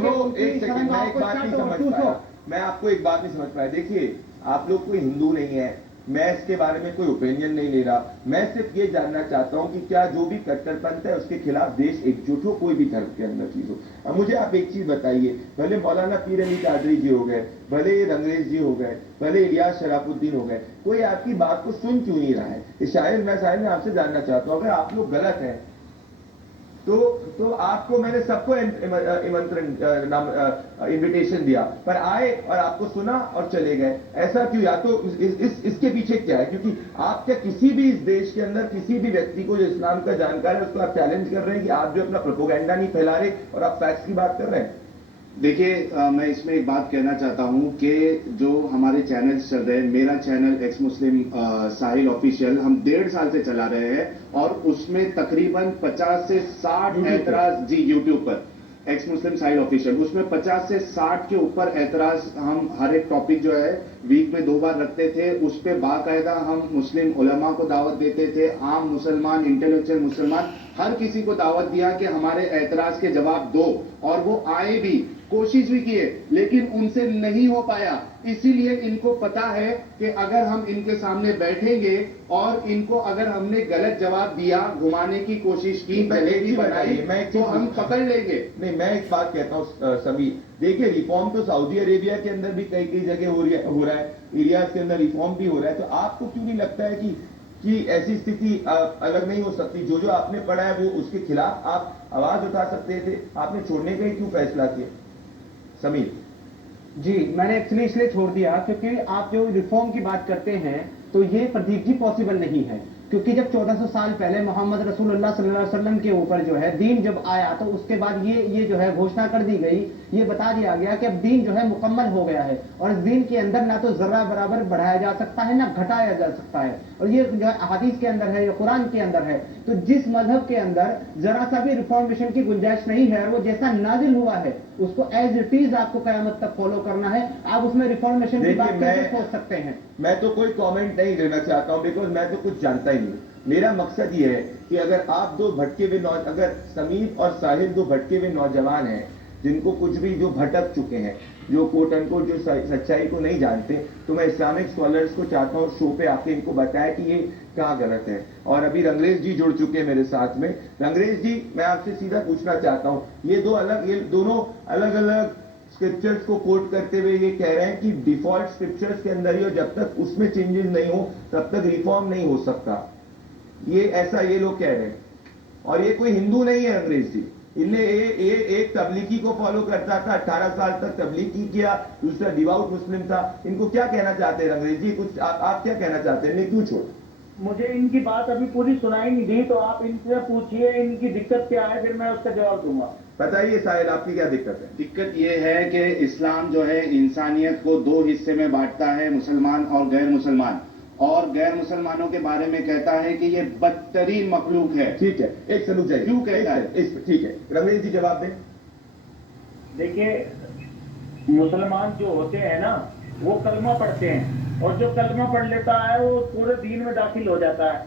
दोनों एक सेकंड, मैं एक बात नहीं समझ पाया, मैं आपको एक बात नहीं समझ पाया। देखिए, आप लोग कोई हिंदू नहीं है, मैं इसके बारे में कोई ओपिनियन नहीं ले रहा, मैं सिर्फ ये जानना चाहता हूं कि क्या जो भी कट्टरपंथ है उसके खिलाफ देश एकजुट हो, कोई भी धर्म के अंदर चीज हो। अब मुझे आप एक चीज बताइए, भले मौलाना पीर अली कादरी जी हो गए, भले रंगरेज जी हो गए, भले इलियास शराफुद्दीन हो गए, कोई आपकी बात को सुन क्यों नहीं रहा है? शायद मैं आपसे जानना चाहता हूं, अगर आप लोग गलत हैं तो आपको मैंने सबको इमंत्रण इनविटेशन दिया, पर आए और आपको सुना और चले गए, ऐसा क्यों? या तो इसके पीछे क्या है? क्योंकि आप क्या किसी भी इस देश के अंदर किसी भी व्यक्ति को जो इस्लाम का जानकार है उसको आप चैलेंज कर रहे हैं कि आप जो अपना प्रोपोगेंडा नहीं फैला रहे और आप फैक्ट्स की बात कर रहे हैं? देखिए, मैं इसमें एक बात कहना चाहता हूं कि जो हमारे चैनल्स चल रहे हैं, मेरा चैनल एक्स मुस्लिम साहिल ऑफिशियल, हम 1.5 साल से चला रहे हैं और उसमें तकरीबन 50 से 60 ऐतराज, जी यूट्यूब पर एक्स मुस्लिम साहिल ऑफिशियल, उसमें 50 से 60 के ऊपर ऐतराज हम हर एक टॉपिक जो है वीक में 2 बार रखते थे। उस पर बाकायदा हम मुस्लिम उलमा को दावत देते थे, आम मुसलमान, इंटेलेक्चुअल मुसलमान, हर किसी को दावत दिया कि हमारे ऐतराज के जवाब दो, और वो आए भी, कोशिश भी किए, लेकिन उनसे नहीं हो पाया। इसीलिए इनको पता है कि अगर हम इनके सामने बैठेंगे और इनको अगर हमने गलत जवाब दिया, घुमाने की कोशिश की, जलेबी बनाई, तो हम पकड़ लेंगे। नहीं, मैं एक बात कहता हूं सभी, देखिए रिफॉर्म तो सऊदी अरेबिया के अंदर भी कई कई जगह हो रहा है, इलियास के अंदर रिफॉर्म भी हो रहा है, तो आपको क्यों नहीं लगता है कि ऐसी स्थिति अलग नहीं हो सकती? जो जो आपने पढ़ा है वो उसके खिलाफ आप आवाज उठा सकते थे, आपने छोड़ने का ही क्यों फैसला किया? समीर जी, मैंने एक्चुअली इसलिए छोड़ दिया क्योंकि आप जो रिफॉर्म की बात करते हैं तो ये प्रदीप जी पॉसिबल नहीं है, क्योंकि जब 1400 साल पहले मोहम्मद रसूलुल्लाह सल्लल्लाहु अलैहि वसल्लम के ऊपर जो है दीन जब आया तो उसके बाद ये जो है घोषणा कर दी गई, ये बता दिया गया कि अब दीन जो है मुकम्मल हो गया है और इस दीन के अंदर ना तो जर्रा बराबर बढ़ाया जा सकता है ना घटाया जा सकता है, और ये जो है हदीस के अंदर है या कुरान के अंदर है। तो जिस मजहब के अंदर जरा सा भी रिफॉर्मेशन की गुंजाइश नहीं है, वो जैसा नाजिल हुआ है उसको एज इट इज आपको कयामत तक फॉलो करना है। आप उसमें रिफॉर्मेशन की बात कैसे सोच सकते हैं? मैं तो कोई कमेंट नहीं देना चाहता हूं, बिकॉज मैं तो कुछ जानता ही नहीं। मेरा मकसद ये है कि अगर आप दो भटके हुए अगर समीर और साहिल दो भटके हुए नौजवान हैं जिनको कुछ भी जो भटक चुके हैं, जो कोट अनकोट जो सच्चाई को नहीं जानते, तो मैं इस्लामिक स्कॉलर्स को चाहता हूँ शो पे आके इनको बताया कि ये कहाँ गलत है। और अभी रंगरेज जी जुड़ चुके हैं मेरे साथ में। रंगरेज जी, मैं आपसे सीधा पूछना चाहता हूँ, ये दोनों अलग अलग स्क्रिप्चर्स को कोट करते हुए ये कह रहे हैं कि डिफॉल्ट स्क्रिप्चर्स के अंदर ही हो, जब तक उसमें चेंजेस नहीं हो तब तक रिफॉर्म नहीं हो सकता। ये लोग कह रहे हैं, और ये कोई हिंदू नहीं है अंग्रेज जी। इनने ये एक तबलीगी को फॉलो करता था, 18 साल तक तबलीगी किया, दूसरा डिवाउट मुस्लिम था। इनको क्या कहना चाहते हैं रंगरेज जी? कुछ आप क्या कहना चाहते हैं? इन्हें क्यों छोड़? मुझे इनकी बात अभी पूरी सुनाई नहीं दी, तो आप इनसे पूछिए इनकी दिक्कत क्या है, फिर मैं उसका जवाब दूंगा। बताइए साहिल, आपकी क्या दिक्कत है? दिक्कत यह है कि इस्लाम जो है इंसानियत को 2 हिस्से में बांटता है, मुसलमान और गैर मुसलमान, और गैर मुसलमानों के बारे में कहता है कि ये बदतरीन मखलूक है। ठीक है, एक से रुक जाइए। क्यों कहता है? ठीक है, रंगरेज जी जवाब दें। देखिए, मुसलमान जो होते हैं ना, वो कलमा पढ़ते हैं, और जो कलमा पढ़ लेता है वो पूरे दीन में दाखिल हो जाता है।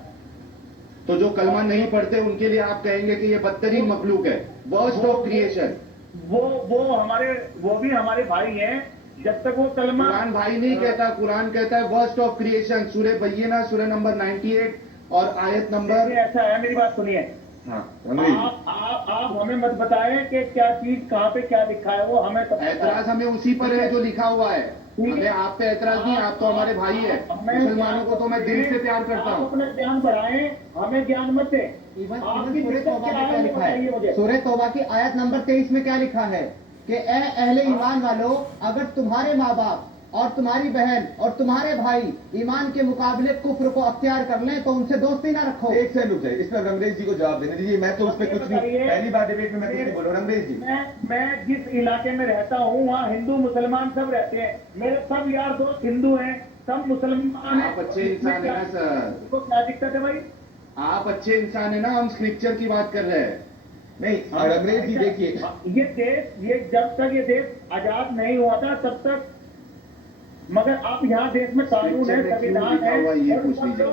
तो जो कलमा नहीं पढ़ते उनके लिए आप कहेंगे कि ये बदतरीन मखलूक है, वर्स्ट ऑफ क्रिएशन। वो भी हमारे भाई हैं, जब तक वो कलमा। कुरान भाई नहीं कहता, कुरान कहता है वर्स्ट ऑफ क्रिएशन। सूरह बय्यिना, सूरह नंबर 98 और आयत नंबर। ऐसा है, मेरी बात सुनिए। हाँ, आप हमें मत बताएं कि क्या चीज कहाँ पे क्या लिखा है, वो हमें ऐतराज हमें उसी पर है जो लिखा हुआ है। हमें आप पे ऐतराज नहीं, आप तो हमारे भाई है। मुसलमानों को तो मैं दिल से प्यार करता हूँ। अपना ज्ञान बढ़ाएं, हमें ज्ञान मत दें। सूरह तौबा की आयत नंबर 23 में क्या लिखा है कि ए अहले ईमान वालों, अगर तुम्हारे माँ बाप और तुम्हारी बहन और तुम्हारे भाई ईमान के मुकाबले कुफ्र को अख्तियार कर लें तो उनसे दोस्ती ना रखो। एक से रुक जाए, इस पर रंगरेज जी को जवाब देने दीजिए। मैं तो उस पर कुछ नहीं, पहली बार डिबेट में मैं कुछ नहीं बोल रहा। रंगरेज जी, मैं जिस इलाके में रहता हूँ वहाँ हिंदू मुसलमान सब रहते हैं, मेरे सब यार दोस्त हिंदू हैं, सब मुसलमान हैं। आप अच्छे इंसान है ना सर? तो क्या दिक्कत है भाई? आप अच्छे इंसान है ना? हम स्क्रिप्चर की बात कर रहे हैं। नहीं रंगरेज जी, देखिए, ये जब तक ये देश आजाद नहीं हुआ था तब तक, मगर आप यहाँ देश में कानून है, संविधान है। ये पूछ लीजिए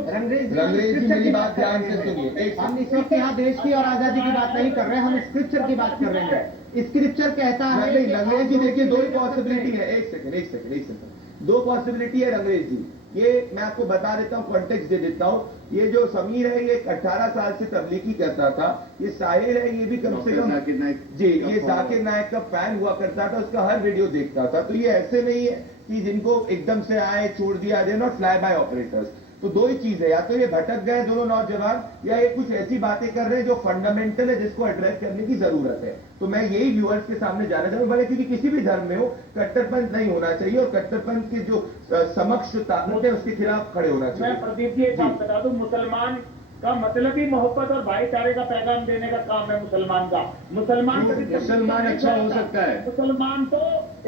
रंगरेज जी मेरी बात ध्यान से सुनिए। हम इस वक्त यहाँ देश की और आजादी की बात नहीं कर रहे हैं, हम स्क्रिप्चर की बात कर रहे हैं। स्क्रिप्चर कहता है नहीं कि रंगरेज आप जी देखिए दो ही कर सकते पॉसिबिलिटी हैं। है, एक सेकंड, दो पॉसिबिलिटी है रंगरेज जी। ये मैं आपको बता देता हूँ, कॉन्टेक्स्ट दे देता हूँ। ये जो समीर है ये 18 साल से तबलीगी करता था। ये साहिर है, ये भी कम से डॉक्टर कम जाकिर नाइक जी का ये follower। जाकिर नायक का फैन हुआ करता था, उसका हर वीडियो देखता था। तो ये ऐसे नहीं है कि जिनको एकदम से आए छोड़ दिया, they not fly bye operators. तो दो ही चीज है, या तो ये भटक गए दोनों नौजवान, या ये कुछ ऐसी बातें कर रहे हैं जो फंडामेंटल है, जिसको एड्रेस करने की जरूरत है। तो मैं यही व्यूअर्स के सामने जाना चाहूंगा, भले क्योंकि किसी भी धर्म में हो कट्टरपंथ नहीं होना चाहिए, और कट्टरपंथ के जो समक्ष ताकत है उसके खिलाफ खड़े होना चाहिए। मैं प्रदीप जी एक बात बता दूं, मुसलमान का मतलब ही मोहब्बत और भाईचारे का पैगाम देने का काम है मुसलमान का। मुसलमान कभी मुसलमान अच्छा हो सकता है। मुसलमान तो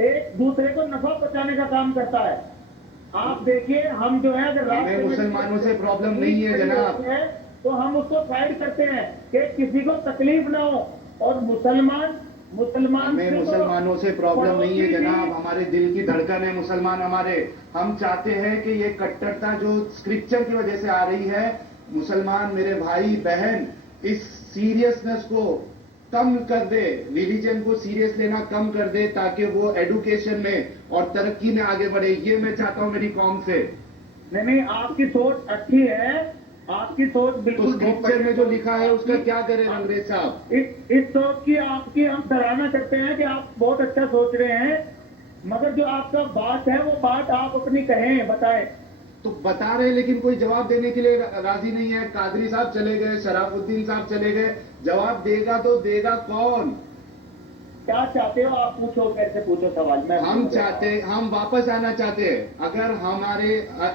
एक दूसरे को नफा पहुंचाने का काम करता है। आप देखिए, हम जो है अगर हमें रास्ते में मुसलमानों से प्रॉब्लम नहीं है जनाब। तो हम उसको साइड करते हैं कि किसी को तकलीफ ना हो। और मुसलमान हमें से तो मुसलमानों से प्रॉब्लम नहीं है पड़ोसी भी- जनाब, हमारे दिल की धड़कन है मुसलमान हमारे। हम चाहते हैं कि ये कट्टरता जो स्क्रिप्चर की वजह से आ रही है, मुसलमान मेरे भाई बहन इस सीरियसनेस को कम कर दे, रिलीजन को सीरियस लेना कम कर दे, ताकि वो एडुकेशन में और तरक्की में आगे बढ़े। ये मैं चाहता हूं मेरी कौम से। नहीं, आपकी सोच अच्छी है, आपकी सोच तो बिल्कुल स्क्रिप्चर में जो लिखा है उसका क्या करें अंग्रेज साहब? इस सोच की आपकी हम सराहना करते हैं कि आप बहुत अच्छा सोच रहे हैं, मगर जो आपका बात है वो बात आप अपनी कहें, बताएं। तो बता रहे हैं, लेकिन कोई जवाब देने के लिए राजी नहीं है। कादरी साहब चले गए, शराफुद्दीन साहब चले गए, जवाब देगा तो देगा कौन? क्या चाहते हो आप पूछो, कैसे पूछो सवाल। मैं हम वापस आना चाहते हैं।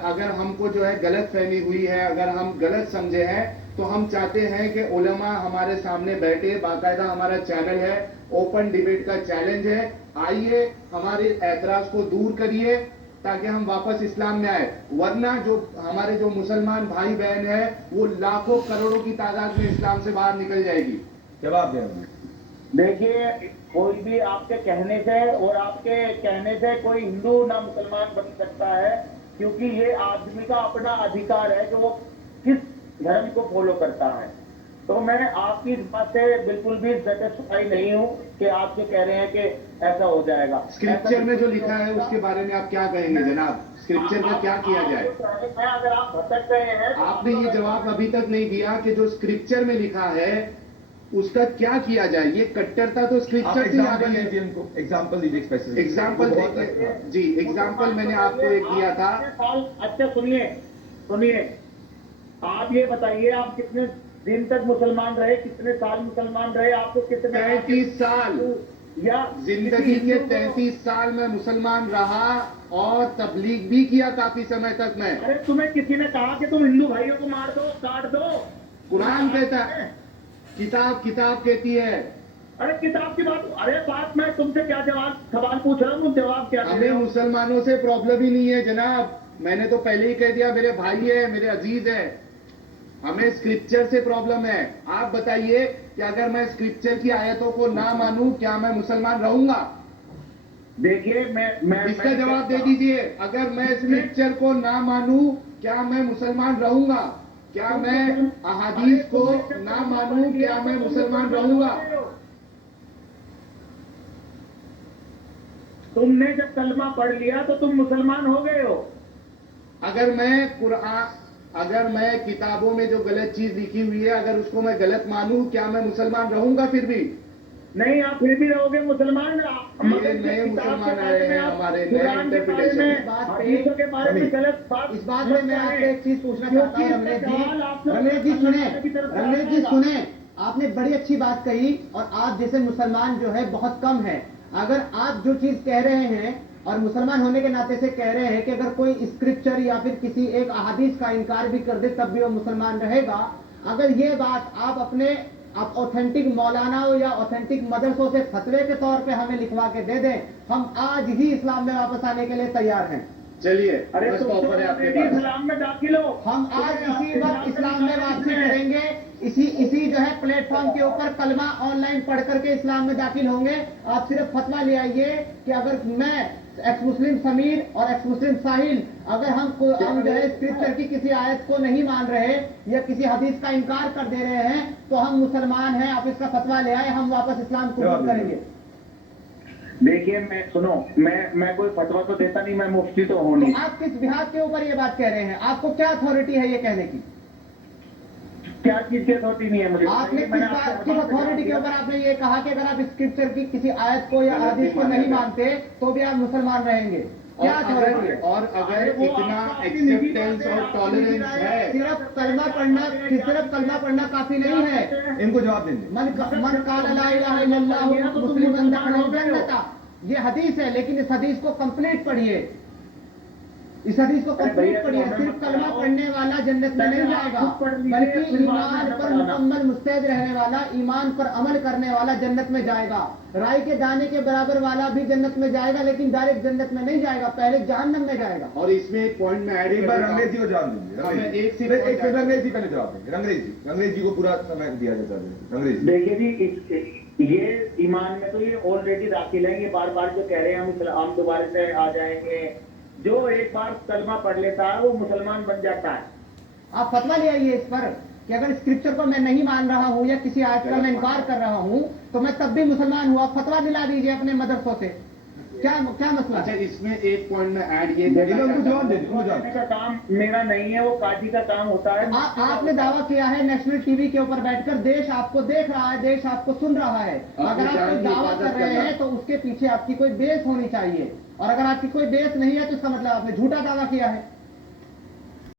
अगर हमको जो है गलत फहमी हुई है, अगर हम गलत समझे हैं, तो हम चाहते हैं कि उलमा हमारे सामने बैठे। बाकायदा हमारा चैनल है, ओपन डिबेट का चैलेंज है। आइए हमारे ऐतराज को दूर करिए ताकि हम वापस इस्लाम में आए, वरना जो हमारे जो मुसलमान भाई बहन है वो लाखों करोड़ों की तादाद में इस्लाम से बाहर निकल जाएगी। जवाब दें। देखिए, कोई भी आपके कहने से और आपके कहने से कोई हिंदू ना मुसलमान बन सकता है, क्योंकि ये आदमी का अपना अधिकार है कि वो किस धर्म को फॉलो करता है। तो मैं आपकी इस बात से बिल्कुल भी सेटिस्फाई नहीं हूँ कि आप जो कह रहे हैं कि ऐसा हो जाएगा। स्क्रिप्चर में जो लिखा है उसके बारे में आप क्या कहेंगे जनाब? स्क्रिप्चर में क्या किया जाए? अगर आप भटक गए हैं, आपने ये जवाब अभी तक नहीं दिया कि जो स्क्रिप्चर में लिखा है उसका क्या किया जाए। ये कट्टरता तो आप स्क्रिप्चर से आ एग्जाम्पल रही दीजिए, है। उनको एग्जाम्पल दीजिए स्पेसिफिक। एग्जाम्पल देखिए जी, एग्जाम्पल मैंने आपको एक दिया था। अच्छा सुनिए, आप ये बताइए, आप कितने दिन तक मुसलमान रहे, कितने साल मुसलमान रहे, आपको कितने 35 साल या जिंदगी के 33 साल में मुसलमान रहा और तबलीग भी किया काफी समय तक मैं। अरे तुम्हें किसी ने कहा कि तुम हिंदू भाइयों को मार दो, काट दो? कुरान कहता है, किताब कहती है। अरे किताब की बात मैं तुमसे क्या सवाल पूछ रहा हूँ, तुम जवाब क्या दे हमें रहे हो? मुसलमानों से प्रॉब्लम ही नहीं है जनाब, मैंने तो पहले ही कह दिया, मेरे भाई है, मेरे अजीज है। हमें स्क्रिप्चर से प्रॉब्लम है। आप बताइए कि अगर मैं स्क्रिप्चर की आयतों को ना मानूं, क्या मैं मुसलमान रहूंगा? देखिए, मैं इसका जवाब दे दीजिए। अगर मैं स्क्रिप्चर को ना मानूं, क्या मैं मुसलमान रहूंगा? क्या मैं अहादीस को ना मानूं, क्या मैं मुसलमान रहूंगा? तुमने जब कलमा पढ़ लिया तो तुम मुसलमान हो गए हो। अगर मैं किताबों में जो गलत चीज लिखी हुई है, अगर उसको मैं गलत मानूं, क्या मैं मुसलमान रहूंगा फिर भी? नहीं, आप फिर भी रहोगे मुसलमान। ये नए मुसलमान आए हैं, हमारे नए इंटरप्रिटेशन। हदीसों के बारे में गलत बात। इस बात में मैं आपसे एक चीज पूछना चाहता हूँ रमलेश जी सुने, आपने बड़ी अच्छी बात कही, और आप जैसे मुसलमान जो है बहुत कम है। अगर आप जो चीज कह रहे हैं और मुसलमान होने के नाते से कह रहे हैं कि अगर कोई स्क्रिप्चर या फिर किसी एक अहादीस का इनकार भी कर दे तब भी वो मुसलमान रहेगा, अगर ये बात आप ऑथेंटिक मौलानाओं या ऑथेंटिक मदरसों से फतवे के तौर पे हमें लिखवा के दे दें, हम आज ही इस्लाम में वापस आने के लिए तैयार हैं। चलिए, अरे बस तुम ऑफर है आपके पास। इस्लाम में दाखिल हो। हम आज इसी वक्त इस्लाम में वापसी करेंगे, इसी जो है प्लेटफॉर्म के ऊपर कलमा ऑनलाइन पढ़ करके इस्लाम में दाखिल होंगे। आप सिर्फ फतवा ले आइए कि अगर मैं एक्स मुस्लिम समीर और एक्स मुस्लिम साहिल, अगर हम जो है स्क्रिप्चर की किसी आयत को नहीं मान रहे या किसी हदीस का इनकार कर दे रहे हैं तो हम मुसलमान हैं, आप इसका फतवा ले आए, हम वापस इस्लाम कबूल करेंगे। देखिए मैं कोई फतवा तो देता नहीं, मैं मुफ्ती तो हूँ तो नहीं। आप किस बिहार के ऊपर ये बात कह रहे हैं? आपको क्या अथॉरिटी है ये कहने की? क्या चीज की अथॉरिटी नहीं है मुझे आपने बताइए, मैंने आपको किस जवाब अथॉरिटी के दिया। ऊपर आपने ये कहा कि अगर आप स्क्रिप्चर की किसी आयत को या हदीस को नहीं मानते तो भी आप मुसलमान रहेंगे? क्या अथॉरिटी है? और अगर इतना एक्सेप्टेंस और टॉलरेंस है, सिर्फ कलमा पढ़ना काफी नहीं है। इनको जवाब देंगे। मन काला ला इलाहा इल्लल्लाह मुस्लिमन दखलल जन्नता, ये हदीस है, लेकिन इस हदीस को कंप्लीट पढ़िए। इस हदीस को कंप्लीट पढ़िए। सिर्फ कलमा पढ़ने वाला जन्नत में नहीं जाएगा, बल्कि ईमान पर मुकम्मल मुस्तैद रहने वाला, ईमान पर अमल करने वाला जन्नत में जाएगा। राई के दाने के बराबर वाला भी जन्नत में जाएगा, लेकिन डायरेक्ट जन्नत में नहीं जाएगा, पहले जहन्नम में जाएगा। और इसमें एक पॉइंट में ऐड एक बार रंगरेज जी को जवाब देंगे। हाँ, मैं एक से रंगरेज जी पहले जवाब देंगे। रंगरेज जी को पूरा समय दिया जाता है। रंगरेज जी। देखिए जी, ये ईमान में तो ये ऑलरेडी दाखिल है। ये बार बार जो कह रहे हैं हम दोबारा से आ जाएंगे, जो एक बार कलमा पढ़ लेता है वो मुसलमान बन जाता है। आप फतवा ले आइए इस पर कि अगर स्क्रिप्चर को मैं नहीं मान रहा हूं या किसी आयत का मैं इनकार कर रहा हूं तो मैं तब भी मुसलमान हुआ। फतवा दिला दीजिए अपने मदरसों से। क्या मसला अच्छा, है? इसमें एक पॉइंट में ऐड ये उनको जवाब दे दो। का काम मेरा नहीं है, वो काजी का काम होता है। आपने दावा किया है नेशनल टीवी के ऊपर बैठकर, देश आपको देख रहा है, देश आपको सुन रहा है। अगर आप कोई दावा कर रहे हैं तो उसके पीछे आपकी कोई बेस होनी चाहिए, और अगर आपकी कोई बेस नहीं है तो इसका मतलब आपने झूठा दावा किया है।